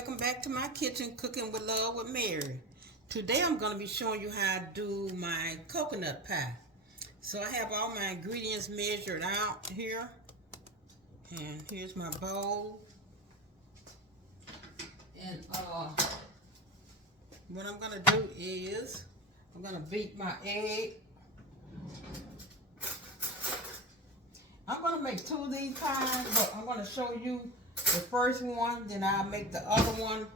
welcome back to my kitchen, Cooking with Love with Mary. Today I'm going to be showing you how to do my coconut pie. So I have all my ingredients measured out here. And here's my bowl. And what I'm going to do is I'm going to beat my egg. I'm going to make two of these pies, but I'm going to show you the first one, then I'll make the other one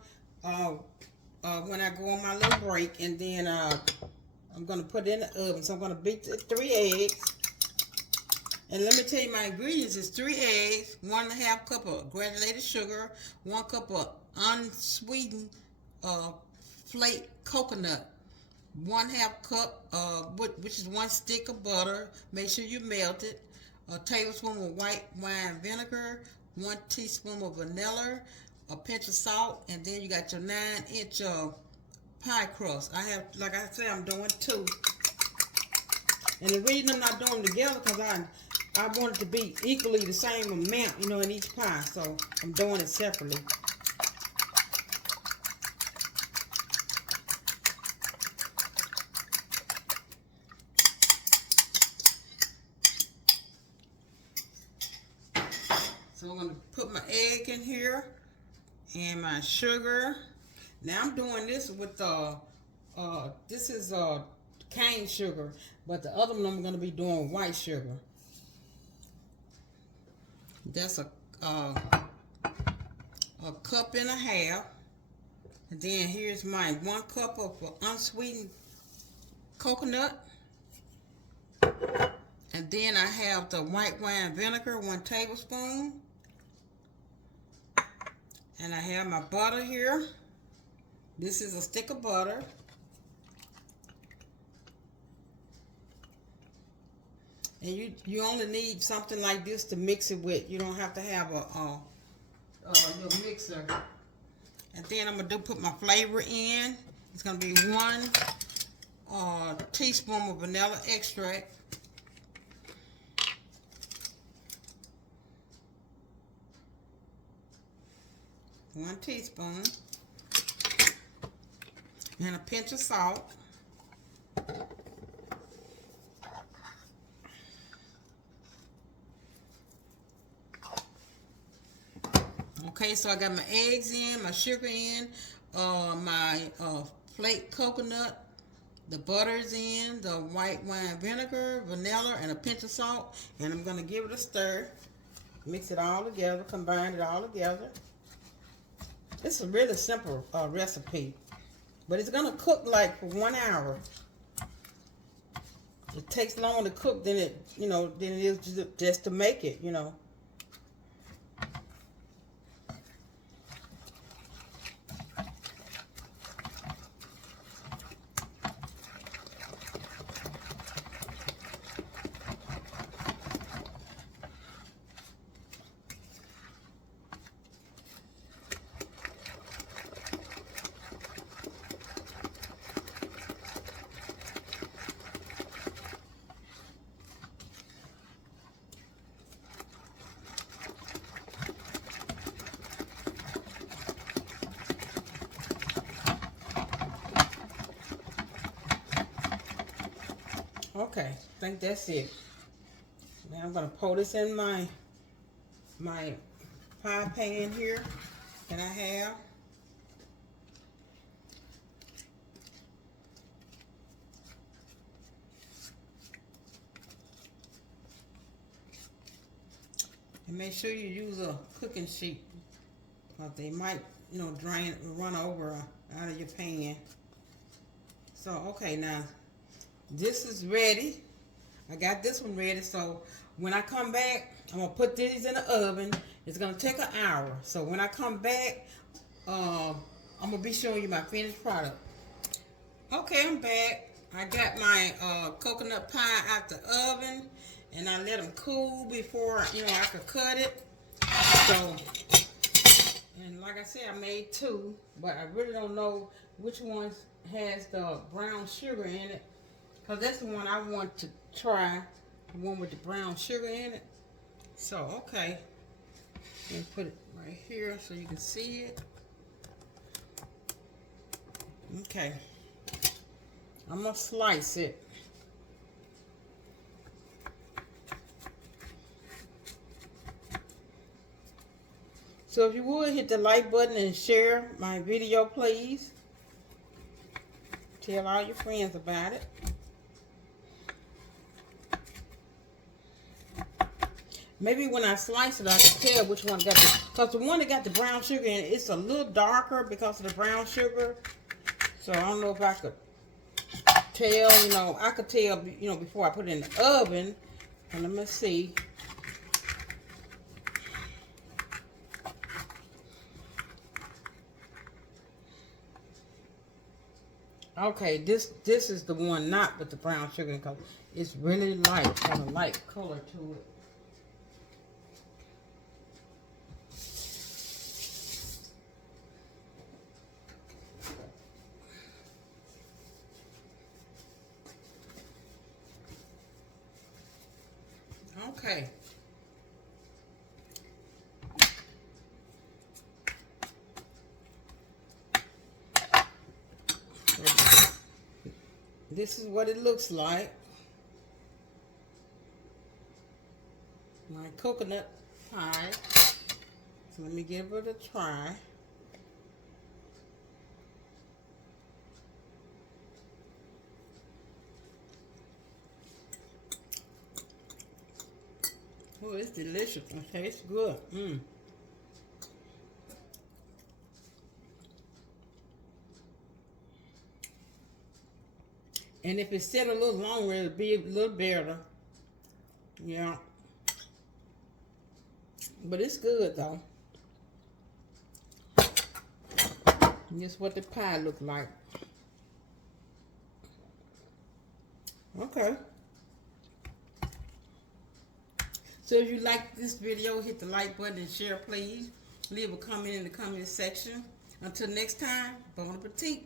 when I go on my little break, and then I'm going to put it in the oven. So I'm going to beat the 3 eggs. And let me tell you my ingredients is 3 eggs, 1.5 cup of granulated sugar, 1 cup of unsweetened flake coconut, 1/2 cup, which is 1 stick of butter. Make sure you melt it. A tablespoon of white wine vinegar, 1 teaspoon of vanilla, a pinch of salt, and then you got your 9-inch pie crust. I have, like I said, I'm doing 2. And the reason I'm not doing them together because I want it to be equally the same amount, in each pie. So I'm doing it separately. So I'm going to put my egg in here and my sugar. Now I'm doing this with this is cane sugar, but the other one I'm going to be doing white sugar. That's a 1.5 cups. And then here's my 1 cup of unsweetened coconut. And then I have the white wine vinegar, 1 tablespoon. And I have my butter here. This is a stick of butter. And you only need something like this to mix it with. You don't have to have your mixer. And then I'm gonna put my flavor in. It's gonna be 1 teaspoon of vanilla extract. 1 teaspoon, and a pinch of salt. Okay, so I got my eggs in, my sugar in, my flake coconut, the butter's in, the white wine vinegar, vanilla, and a pinch of salt. And I'm going to give it a stir. Mix it all together, combine it all together. It's a really simple recipe, but it's gonna cook like for 1 hour. It takes longer to cook than it is just to make it, Okay, I think that's it. Now I'm gonna pour this in my pie pan here that I have. And make sure you use a cooking sheet, because they might, run over out of your pan. So, okay, now this is ready. I got this one ready. So when I come back, I'm going to put these in the oven. It's going to take an hour. So when I come back, I'm going to be showing you my finished product. Okay, I'm back. I got my coconut pie out the oven, and I let them cool before I could cut it. So, and like I said, I made 2, but I really don't know which one has the brown sugar in it, because that's the one I want to try, the one with the brown sugar in it. So, okay. Let me put it right here so you can see it. Okay. I'm gonna slice it. So if you would hit the like button and share my video, please. Tell all your friends about it. Maybe when I slice it, I can tell which one got the, because the one that got the brown sugar in it, it's a little darker because of the brown sugar. So I don't know if I could tell, I could tell, before I put it in the oven. And let me see. Okay, this is the one not with the brown sugar because it's really light, got a light color to it. Okay. This is what it looks like. My coconut pie. So let me give it a try. Oh, it's delicious. It tastes good. And if it's set a little longer, it'll be a little better. Yeah. But it's good, though. And this is what the pie looks like. Okay. So if you like this video, hit the like button and share, please. Leave a comment in the comment section. Until next time, bon appetit.